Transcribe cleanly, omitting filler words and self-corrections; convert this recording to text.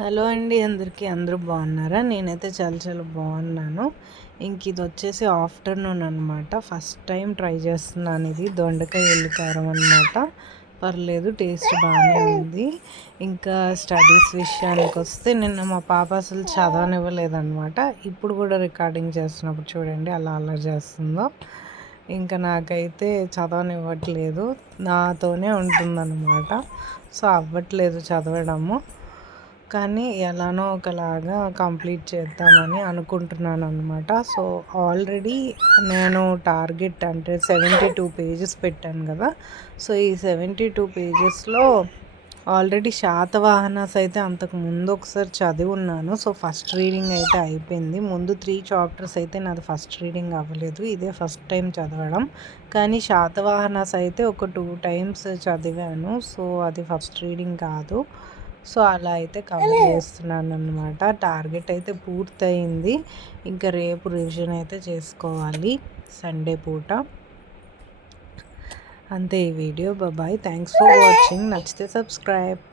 Hello అండి అందరికీ. అందరూ బాగున్నారా? నేనైతే చాలా చాలా బాగున్నాను. ఇది వచ్చేసి ఆఫ్టర్నూన్ అనమాట. ఫస్ట్ టైం ట్రై చేస్తున్నాను. ఇది దొండకాయ ఉల్లికారం అనమాట. పర్లేదు, టేస్ట్ బాగానే ఉంది. ఇంకా స్టడీస్ విషయానికి వస్తే నిన్న మా పాప అసలు చదవనివ్వలేదన్నమాట. ఇప్పుడు కూడా రికార్డింగ్ చేస్తున్నప్పుడు చూడండి అలా అలా చేస్తుందో. ఇంకా నాకైతే చదవనివ్వట్లేదు, నాతోనే ఉంటుందన్నమాట. సో అవ్వట్లేదు చదవడము. కానీ ఎలానో ఒకలాగా కంప్లీట్ చేద్దామని అనుకుంటున్నాను అనమాట. సో ఆల్రెడీ నేను టార్గెట్ అంటే 72 పేజెస్ పెట్టాను కదా. సో ఈ 72 పేజెస్లో ఆల్రెడీ శాతవాహనాస్ అయితే అంతకు ముందు ఒకసారి చదివి ఉన్నాను. సో ఫస్ట్ రీడింగ్ అయితే అయిపోయింది. ముందు 3 చాప్టర్స్ అయితే నాది ఫస్ట్ రీడింగ్ అవ్వలేదు, ఇదే ఫస్ట్ టైం చదవడం. కానీ శాతవాహనాస్ అయితే ఒక 2 టైమ్స్ చదివాను. సో అది ఫస్ట్ రీడింగ్ కాదు. సో అలా అయితే కవర్ చేస్తున్నాను అనమాట. టార్గెట్ అయితే పూర్తయింది. ఇంకా రేపు రివిజన్ అయితే చేసుకోవాలి సండే పూట. అంతే ఈ video. Bye. Thanks for watching. నచ్చితే సబ్స్క్రైబ్.